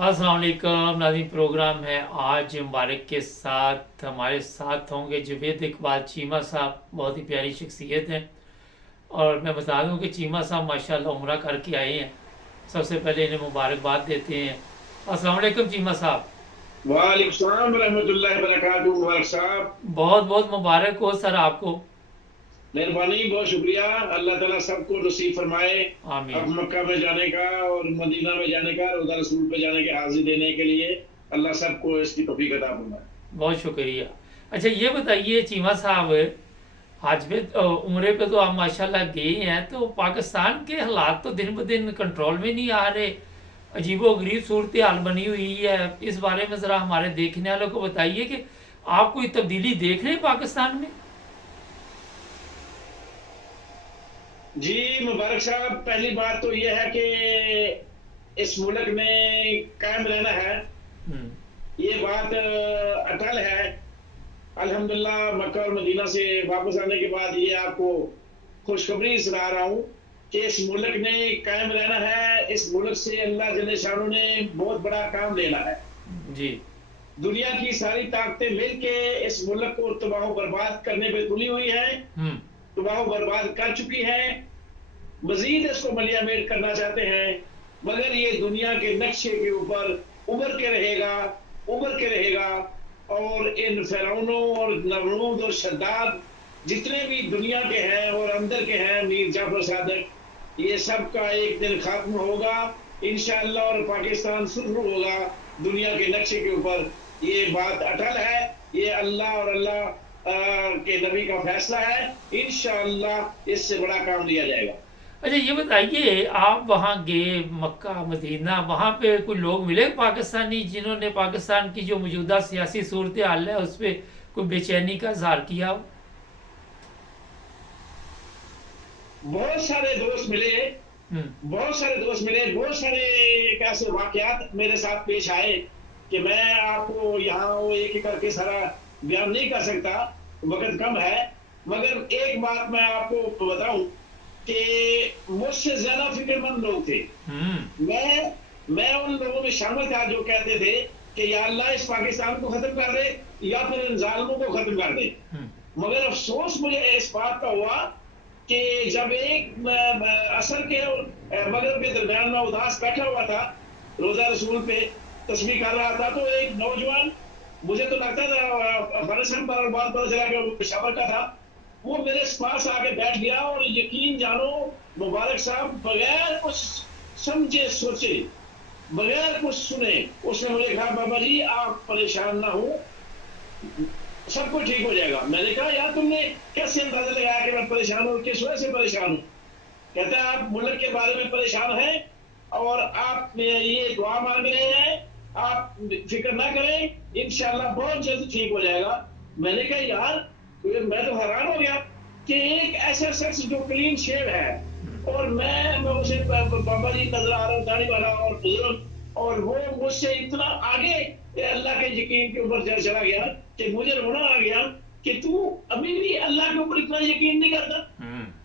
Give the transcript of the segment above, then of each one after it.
अस्सलाम वालेकुम नाज़रीन। प्रोग्राम है आज मुबारक के साथ हमारे साथ होंगे जुवेद इकबाल चीमा साहब। बहुत ही प्यारी शख्सियत हैं और मैं बता दूं कि चीमा साहब माशाल्लाह उम्रा करके आए हैं। सबसे पहले इन्हें मुबारकबाद देते हैं। अस्सलाम वालेकुम चीमा साहब। वालेकुम सलाम रहमतुल्लाहि बरकातहू। मुबारक साहब, बहुत बहुत मुबारक हो सर आपको। मेहरबानी, बहुत शुक्रिया। अल्लाह ताला सबको नसीब फरमाए आमीन। अब मक्का में जाने का और मदीना में जाने का, रोज़ा रसूल पे जाने के हाजिर देने के लिए। अल्लाह सबको इसकी तौफीक अता फरमाए। बहुत शुक्रिया। अच्छा ये बताइए चीमा साहब, आज भी उम्रे पे तो आप माशाल्लाह गए हैं, तो पाकिस्तान के हालात तो दिन ब दिन कंट्रोल में नहीं आ रहे। अजीबो गरीब सूरत हाल बनी हुई है। इस बारे में ज़रा हमारे देखने वालों को बताइए कि आप कोई तब्दीली देख रहे हैं पाकिस्तान में। जी मुबारक साहब, पहली बात तो यह है कि इस मुल्क में कायम रहना है, हम्म। ये बात अटल है। अल्हम्दुलिल्लाह मक्का और मदीना से वापस आने के बाद ये आपको खुशखबरी सुना रहा हूँ कि इस मुल्क ने कायम रहना है। इस मुल्क से अल्लाह जल्ले शानो ने बहुत बड़ा काम लेना है। जी। दुनिया की सारी ताकतें मिलके इस मुल्क को तबाह बर्बाद करने पे तुली हुई है, हम्म। तबाह बर्बाद कर चुकी है, मजीद इसको मलियामेट करना चाहते हैं। मगर ये दुनिया के नक्शे के ऊपर उभर के रहेगा, उभर के रहेगा। और इन फिरौनों और नमरूद और शद्दाद जितने भी दुनिया के हैं और अंदर के हैं, मीर जाफर सादिक, ये सब का एक दिन खत्म होगा इंशाअल्लाह और पाकिस्तान शुरू होगा दुनिया के नक्शे के ऊपर। ये बात अटल है, ये अल्लाह और अल्लाह के नबी का फैसला है। इंशाअल्लाह इससे बड़ा काम लिया जाएगा। अच्छा ये बताइए, आप वहाँ गए मक्का मदीना, वहाँ पे कोई लोग मिले पाकिस्तानी जिन्होंने पाकिस्तान की जो मौजूदा सियासी सूरत हाल है उस पर कोई बेचैनी का इजहार किया हो। बहुत सारे दोस्त मिले, हम्म। बहुत सारे दोस्त मिले, बहुत सारे ऐसे वाकयात मेरे साथ पेश आए कि मैं आपको यहाँ वो एक एक करके सारा बयान नहीं कर सकता, वक्त कम है। मगर एक बात मैं आपको बताऊं कि मुझसे ज्यादा फिक्रमंद लोग थे। हम्म। मैं उन लोगों में शामिल था जो कहते थे कि या अल्लाह इस पाकिस्तान को खत्म कर दे या फिर इन जालिमों को खत्म कर दे। हम्म। मगर अफसोस मुझे इस बात का हुआ कि जब एक असर के मगरिब के दरमियान में उदास बैठा हुआ था, रोजा रसूल पे तस्बीह कर रहा था, तो एक नौजवान, मुझे तो लगता था अफगानिस्तान पर बात पता चला कि वो पेशावर का था, वो मेरे पास आके बैठ गया और यकीन जानो मुबारक साहब, बगैर कुछ समझे सोचे, बगैर कुछ सुने, उसने मुझे कहा बाबा जी आप परेशान ना हो, सब कुछ ठीक हो जाएगा। मैंने कहा यार तुमने कैसे अंदाजा लगाया कि मैं परेशान हूँ, किस वजह से परेशान हूँ? कहता है आप मुल्क के बारे में परेशान हैं और आप ये दुआ मांग रहे हैं, आप फिक्र ना करें, इंशाल्लाह बहुत जल्द ठीक हो जाएगा। मैंने कहा यार, मैं तो हैरान हो गया कि एक ऐसा शख्स जो क्लीन शेव है और मैं उसे बाबा जी नजर आ रहा हूँ, दाढ़ी वाला और बुजुर्ग, और वो मुझसे इतना आगे अल्लाह के यकीन के ऊपर चला गया कि मुझे रोना आ गया कि तू अभी भी अल्लाह के ऊपर इतना यकीन नहीं करता।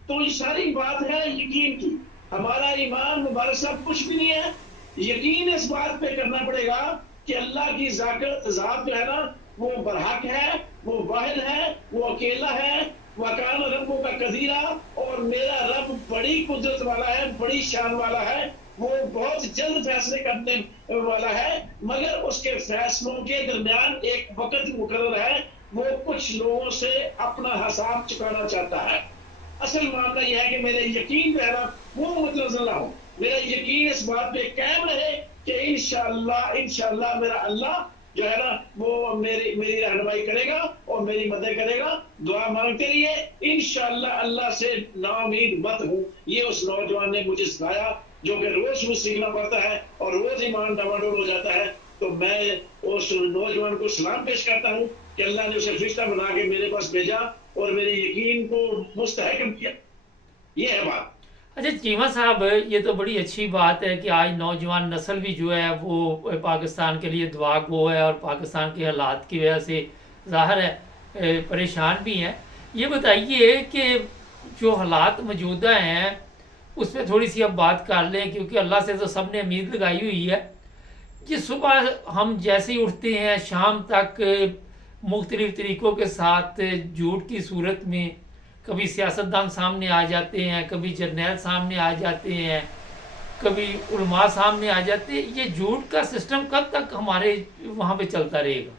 तो ये सारी बात है यकीन की। हमारा ईमान मुबारक साहब कुछ भी नहीं है, यकीन इस बात पे करना पड़ेगा कि अल्लाह की जात जो है ना, वो बरहक है, वो वाहिद है, वो अकेला है। वकान रब्बो का कदीरा, और मेरा रब बड़ी कुदरत वाला है, बड़ी शान वाला है, वो बहुत जल्द फैसले करने वाला है। मगर उसके फैसलों के दरमियान एक वक्त मुकर्रर है, वो कुछ लोगों से अपना हिसाब चुकाना चाहता है। असल मामला यह है कि मेरे यकीन पे है ना, वो मतलब हो, मेरा यकीन इस बात पे कायम रहे कि इंशाअल्लाह इंशाअल्लाह मेरा अल्लाह जो है ना, वो मेरी मेरी रहनुमाई करेगा और मेरी मदद करेगा। दुआ मांगते रहिए, इंशाअल्लाह अल्लाह से नाउमीद मत हूँ। ये उस नौजवान ने मुझे सिखाया जो कि रोज मुझे सीखना पड़ता है और रोज ईमान डावाडोल हो जाता है। तो मैं उस नौजवान को सलाम पेश करता हूँ कि अल्लाह ने उसे फरिश्ता बना के मेरे पास भेजा और मेरे यकीन को मुस्तहकम किया। ये है बात। अच्छा चीमा साहब, ये तो बड़ी अच्छी बात है कि आज नौजवान नस्ल भी जो है वो पाकिस्तान के लिए दुआ गो है और पाकिस्तान के हालात की वजह से ज़ाहिर है परेशान भी हैं। ये बताइए कि जो हालात मौजूदा हैं उस पर थोड़ी सी अब बात कर लें, क्योंकि अल्लाह से तो सब ने उम्मीद लगाई हुई है। कि सुबह हम जैसे ही उठते हैं शाम तक मुख्तलिफ तरीक़ों के साथ झूठ की सूरत में कभी सियासतदान सामने आ जाते हैं, कभी जर्नैल सामने आ जाते हैं, कभी उलमा सामने आ जाते हैं। ये झूठ का सिस्टम कब तक हमारे वहाँ पे चलता रहेगा?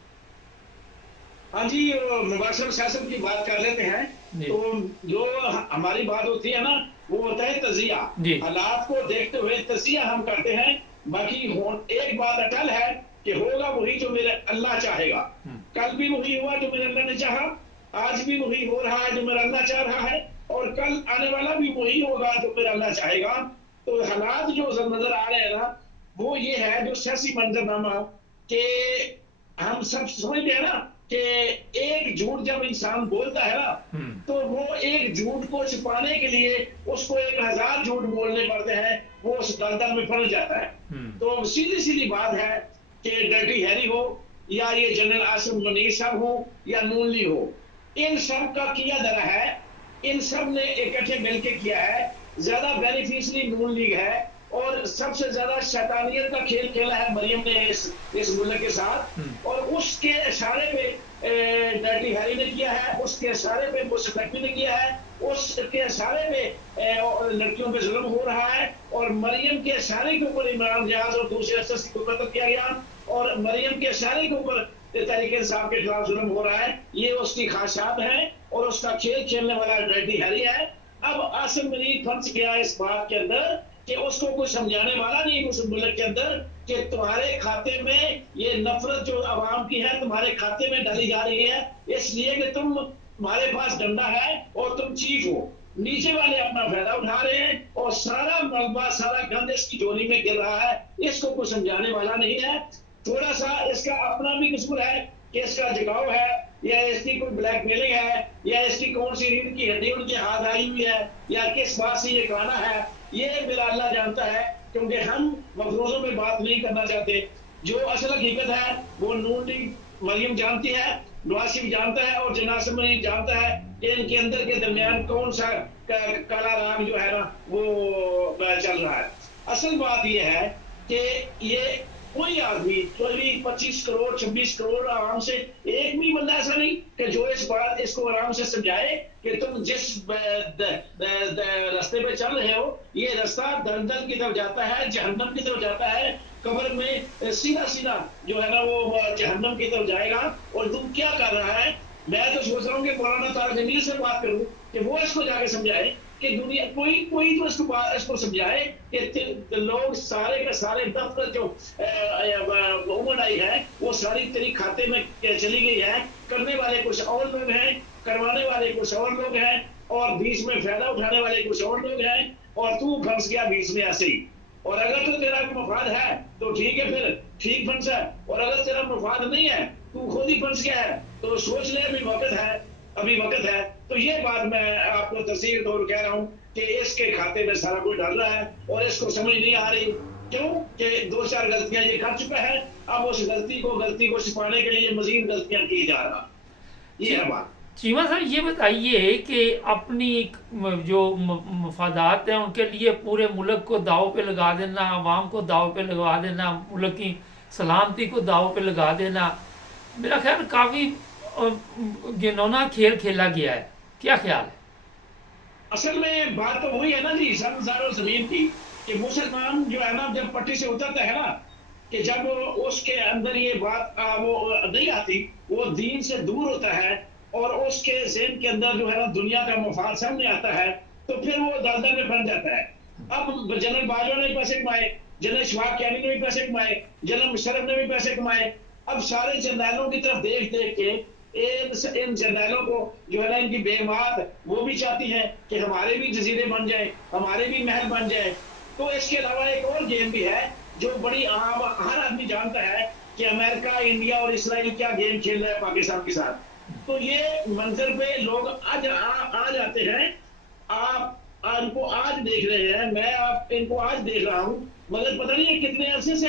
हाँ जी, मुबाशर शासन की बात कर लेते हैं। जी तो जो हमारी बात होती है ना, वो होता है तजिया। जी हालात को देखते हुए तजिया हम करते हैं। बाकी एक बात अटल है कि होगा वही जो मेरे अल्लाह चाहेगा। कल भी वही हुआ जो मेरे अल्लाह ने चाहा, आज भी वही हो रहा है जो मेरा अल्लाह चाह रहा है, और कल आने वाला भी वही होगा जो मेरा अल्लाह चाहेगा। तो हालात जो नजर आ रहे हैं ना, वो ये है जो सियासी मंजरनामा के हम सब समझते हैं ना कि एक झूठ जब इंसान बोलता है ना, तो वो एक झूठ को छिपाने के लिए उसको 1000 झूठ बोलने पड़ते हैं, वो उस दलदल में फंस जाता है। तो सीधी सीधी बात है कि डर्टी हैरी हो या ये जनरल आसिम मुनीर साहब हो या नून लीग हो, इन सब का किया धरा है, इन सब ने इकट्ठे मिलकर किया है। ज्यादा बेनिफिशियरी नून लीग है, और सबसे ज्यादा शैतानियत का खेल खेला है मरियम ने इस मुल्क के साथ, और उसके इशारे पे डर्टी हैरी ने किया है, उसके इशारे पे मुशर्रफ नकवी ने किया है, उसके इशारे पे लड़कियों पे जुल्म हो रहा है, और मरियम के इशारे के ऊपर इमरान नियाज और दूसरे अफसर को कत्ल किया गया, और मरियम के इशारे के ऊपर तहरीक इंसाफ के खिलाफ जुल्म हो रहा है। ये उसकी खासियात है, और उसका खेल खेलने वाला डर्टी हैरी है। अब आसिम मुनीर फंस गया इस बात के अंदर कि उसको कोई समझाने वाला नहीं उस मुल्क के अंदर कि तुम्हारे खाते में ये नफरत जो आवाम की है तुम्हारे खाते में डाली जा रही है, इसलिए कि तुम्हारे पास डंडा है और तुम चीफ हो। नीचे वाले अपना फायदा उठा रहे हैं, और सारा मलबा सारा गंद इसकी झोली में गिर रहा है। इसको कोई समझाने वाला नहीं है। थोड़ा सा इसका अपना भी कसूर है कि इसका झुकाव है, या इसकी कोई ब्लैकमेलिंग है, या इसकी कौन सी रीढ़ की हड्डी उनके हाथ आई हुई है, या किस बात से ये गाना है, ये मेरा अल्लाह जानता है। क्योंकि हम मफरूजों में बात नहीं करना चाहते। जो असल हकीकत है वो नून लीग मरियम जानती है, नवाज शरीफ जानता है, और जनाब आसिम जानता है कि इनके अंदर के दरमियान कौन सा काला राग जो है ना वो चल रहा है। असल बात ये है कि ये कोई आदमी 25 करोड़ 26 करोड़ आराम से एक भी बंदा ऐसा नहीं कि जो इस बात इसको आराम से समझाए कि तुम जिस रास्ते पे चल रहे हो ये रास्ता दलदल की तरफ जाता है, जहन्नम की तरफ जाता है। कब्र में सीधा सीधा जो है ना वो जहन्नम की तरफ जाएगा। और तुम क्या कर रहा है? मैं तो सोच रहा हूँ कि मौलाना तारिक जमील से बात करूं कि वो इसको जाके समझाए कि दुनिया कोई तो इसको समझाए कि लोग सारे के सारे दफ्तर जो उम्र आई है वो सारी तेरी खाते में चली गई है। करने वाले कुछ और लोग हैं, करवाने वाले कुछ और लोग हैं, और बीच में फायदा उठाने वाले कुछ और लोग हैं, और तू फंस गया बीच में ऐसे ही। और अगर तो तेरा मफाद है तो ठीक है, फिर ठीक फंस है, और अगर तेरा मफाद नहीं है तू खुद ही फंस गया है, तो सोच ले अभी वक्त है। तो ये बात मैं आपको तस्वीर तौर कह रहा हूँ कि इसके खाते में सारा कुछ डाल रहा है, और इसको समझ नहीं आ रही क्यों कि 2-4 गलतियां ये कर चुका है। अब उस गलती को छिपाने के लिए मजीद गलतियां की जा रहा। ये है बात। चीमा साहब, ये बताइए कि अपनी जो मफादात हैं उनके लिए पूरे मुल्क को दाव पे लगा देना, आवाम को दाव पे लगा देना, मुल्क की सलामती को दाव पे लगा देना, मेरा ख्याल काफ़ी घिनौना खेल खेला गया है। क्या ख्याल है? असल में बात तो वही है ना जी, सर जमीन की, कि मुसलमान जो है ना जब पट्टी से उतरता है ना, कि जब उसके अंदर ये बात वो नहीं आती, वो दीन से दूर होता है, और उसके ज़हन के अंदर जो है ना दुनिया का मफाद सामने आता है, तो फिर वो दलदल में फंस जाता है। अब जनरल बाजवा ने भी पैसे कमाए, जनरल शवाब कैनी ने भी पैसे कमाए, जनरल मुशर्रफ ने भी पैसे कमाए। अब सारे जर्नैलों की तरफ देख देख के इन जर्नैलों को जो है ना इनकी बेमात वो भी चाहती है कि हमारे भी जजीरे बन जाए, हमारे भी महल बन जाए। तो इसके अलावा एक और गेम भी है जो बड़ी आम हर आदमी जानता है कि अमेरिका, इंडिया और इसराइल क्या गेम खेल रहा है पाकिस्तान के साथ। तो ये मंजर पे लोग आज आ जाते हैं। आप इनको आज देख रहे हैं, मैं आप इनको आज देख रहा हूँ, मगर पता नहीं है कितने अरसे से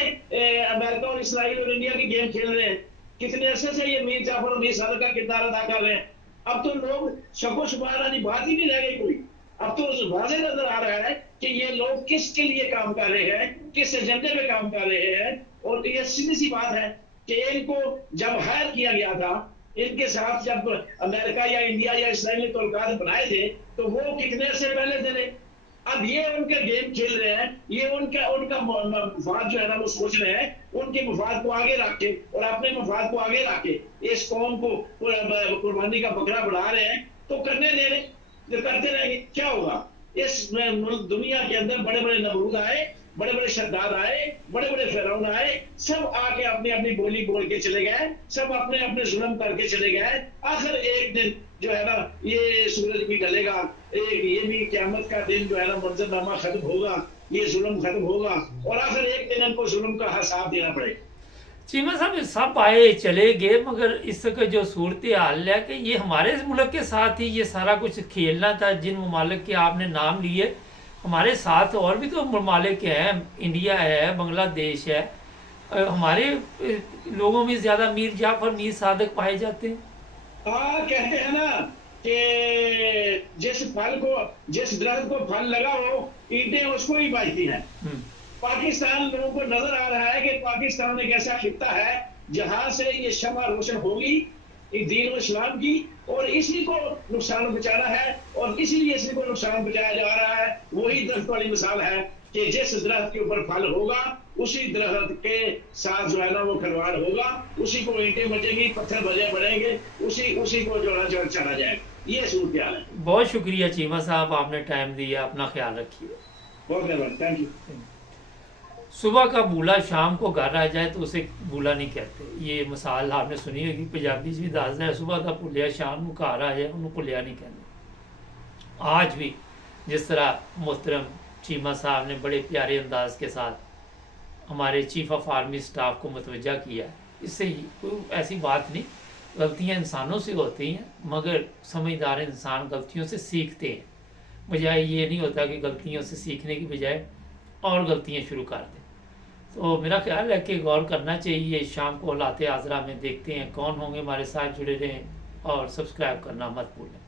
अमेरिका और इसराइल और इंडिया की गेम खेल रहे हैं, कितने अरसे से ये मीर जाफर और मीर सादक का किरदार अदा कर रहे हैं। अब तो लोग शको शुबारा बात ही नहीं रह गई कोई। अब तो वाज़ेह नजर आ रहा है कि ये लोग किसके लिए काम कर रहे हैं, किस एजेंडे पे काम कर रहे हैं। और ये सीधी सी बात है कि इनको जब हायर किया गया था, इनके साथ जब अमेरिका या इंडिया या इसराइल ने तल्लुकात बनाए थे, तो वो कितने अरसे पहले थे। अब ये उनका गेम खेल रहे हैं, ये उनका उनका मफाद जो है ना वो सोच रहे हैं, उनके मफाद को आगे रख के और अपने मफाद को आगे रख के इस कौम को कुर्बानी का बकरा बढ़ा रहे हैं। तो करने दे रहे, जो करते रहेंगे क्या होगा। इस दुनिया के अंदर बड़े बड़े नमरूद आए, बड़े बड़े शद्दाद आए, बड़े बड़े फिरौन आए, सब आके अपनी अपनी बोली बोल के चले गए, सब अपने अपने जुल्म करके चले गए। आखिर एक दिन जो है ना ये सूरज भी ढलेगा, एक ये भी क़यामत का दिन जो है ना मंजरनामा खत्म होगा, ये जुल्म खत्म होगा और आखिर एक दिन इनको जुल्म का हिसाब देना पड़ेगा। चीमा साहब सब आए चले गए, मगर इसका जो सूरत हाल है कि ये हमारे मुल्क के साथ ही ये सारा कुछ खेलना था। जिन ममालिक के आपने नाम लिए, हमारे साथ और भी तो ममालिक हैं, इंडिया है, बांग्लादेश है। हमारे लोगों में ज़्यादा मीर जाफर, मीर सादक पाए जाते हैं। हाँ, कहते हैं ना कि जिस दरख्त को फल लगा हो, ईंटें उसको ही बाजती हैं। पाकिस्तान लोगों को नजर आ रहा है कि पाकिस्तान एक ऐसा खित्ता है जहां से ये शमा रोशन होगी दीन और इस्लाम की, और इसी को नुकसान पहुंचाना है और इसीलिए इसी को नुकसान पहुंचाया जा रहा है। वही दरख्त वाली मिसाल है कि जिस दरख्त के ऊपर फल होगा उसी दरख्त के साथ जो है ना वो खिलवाड़ होगा, उसी को ईंटें बचेंगी, पत्थर बढ़ेंगे, उसी को जो है चढ़ा जाएगा। ये सूरत हाल है। बहुत शुक्रिया चीमा साहब, आपने टाइम दिया। अपना ख्याल रखिए। बहुत धन्यवाद, थैंक यू। सुबह का बूला शाम को घर आ जाए तो उसे बूला नहीं कहते। ये मिसाल आपने सुनी होगी, पंजाबी भी दसदा है, सुबह का भुलिया शाम को घर आ जाए उन्होंने भुलिया नहीं कहते। आज भी जिस तरह मोहतरम चीमा साहब ने बड़े प्यारे अंदाज के साथ हमारे चीफ ऑफ आर्मी स्टाफ को मुतवज्जा किया, इससे ही कोई ऐसी बात नहीं। गलतियाँ इंसानों से होती हैं, मगर समझदार इंसान गलतियों से सीखते हैं। बजाय ये नहीं होता कि गलतियों से सीखने की बजाय और गलतियाँ शुरू कर दें। तो मेरा ख्याल है कि गौर करना चाहिए। शाम को हालात आज़रा में देखते हैं कौन होंगे हमारे साथ जुड़े रहें और सब्सक्राइब करना मत भूलें।